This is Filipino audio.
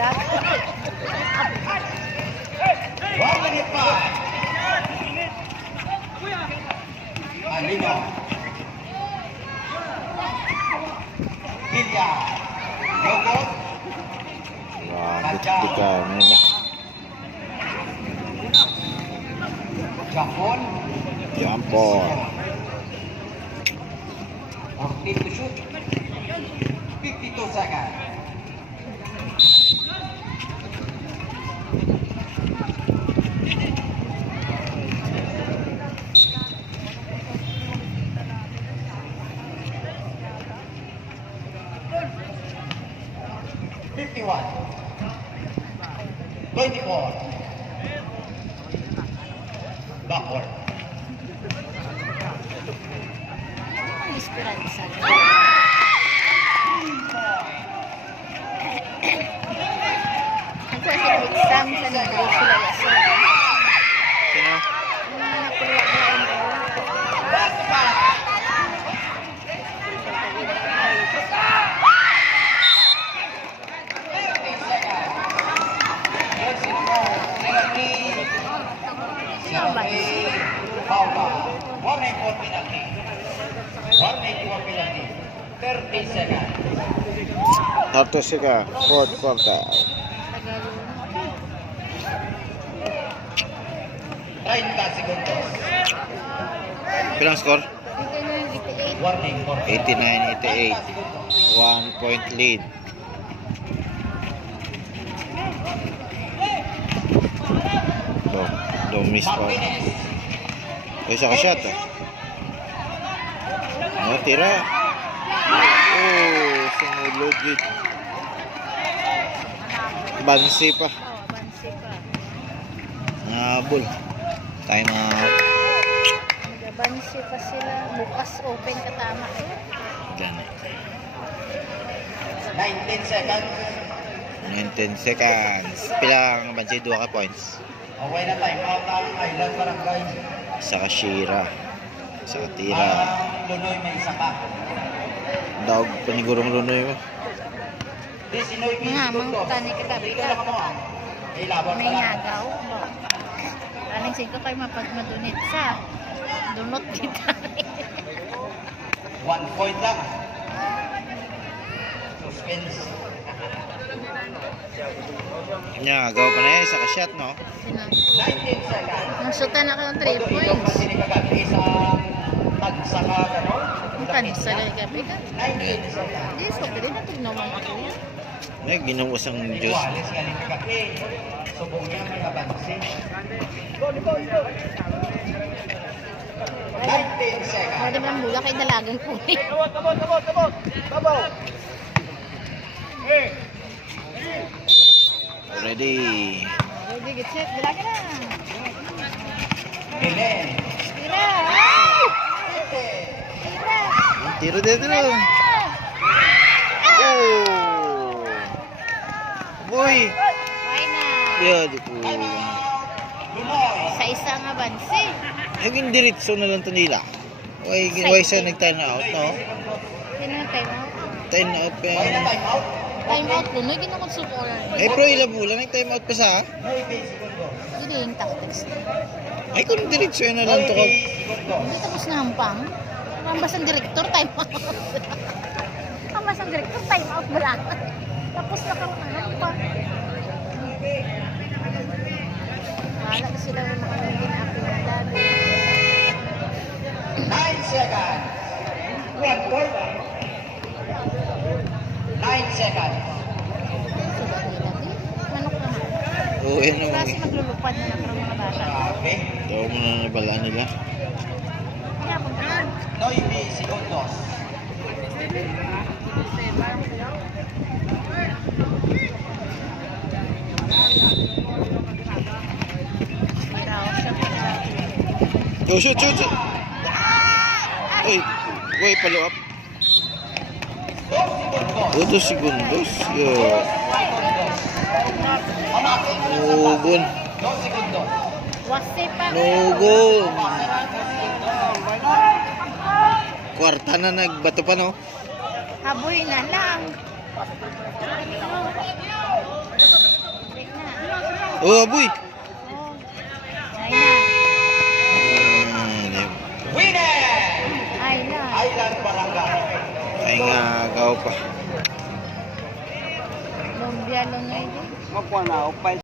1 minute pa. Alino. Pilya. Yogot. Dik-dikan nila. Japon. Jampon. 14 to shoot. 52 seconds. Fifty-one. 24. Backward. Esperanza. Ako sa exam sa nagro sila yasa. Sino? Last pass. Pauta. 194 penalty. 194 penalty. 30 seconds. Harto siya. Fourth quarter. 30 segundos. Pilang score? Warning for 89-88. 1 point lead. Don't miss pa. Martinez. Isa ka shot ah. Oh, tira. Oh, sumulog it. Bansi pa. Nabul. Time out. Nagabansi pa sila. Bukas open katama. Gani. 19 seconds. 19 seconds. Pilang bansi 2 ka points. Away na time out ang Island Barangay. Sa Kashira. Sa Katira. Lunoy may isa pa. Daog panigurong lunoy mo. 19 Nga, segundos. mga tani kagabi Dito lang mo. Ilaban May pa lang. ngagaw. Aling singko kayo mapagmadunit sa dunot kita. 1 point lang. Suspense. Nya, gawa pa na yan. Isa ka shot, no? 19 seconds. Nasutan ako ng 3 points. Kasi ni kagabi isang tagsaka gano'n. Ang kanisa lang gabi ka. 19 seconds. Di, so pwede na tignawan ako yan. May ginuwas ang Diyos. Igualis ka ni kagabi. Subong niya may kabansin. 19 seconds. Pwede ba ang mula kay dalagang kulit? Ready. Ready, get set. Dalaga na. Belen. Tira. Tira. Tiro dito na. Oh! Boy! Okay na. Yun, po. Lunoy. Sa isa nga bansi. Naging diretso na lang ito nila. Why sa nag-time out, no? Sino na time out? Time out pa Away na yan. time out. Time out po. Naging akong support. Ay, pero ilang bulan nag-time out pa sa? 9 segundos. Hindi yung tactics. Ay, kung diretso yun na lang ito. 9 segundos. Hindi tapos na hampang. Ambas ang director, time out. Ambas ang director, time out. Wala. Tapos na kang hampang. Wala na sila ng mga ginapin ng dami. 9 seconds. 1 point. 9 seconds. Sudah nila. Di, manok naman. Oo, yan naman. Kasi maglulupad na ng mga bata. Grabe. Ito mo na nabalaan nila. Kaya punta ka. 9 segundos. Oh, shoot, shoot, shoot. Ay, wait, follow up. 2 segundos. Yeah. Nugon. 2 segundos. Wasi pa. Nugon. Kwarta na nagbato pa, no? Haboy na lang. Oh, aboy. Oh. China. Winner! Ayla. Island Barangay. Ay nga, gaw pa. Lumbia lang ngayon. Mapuan na,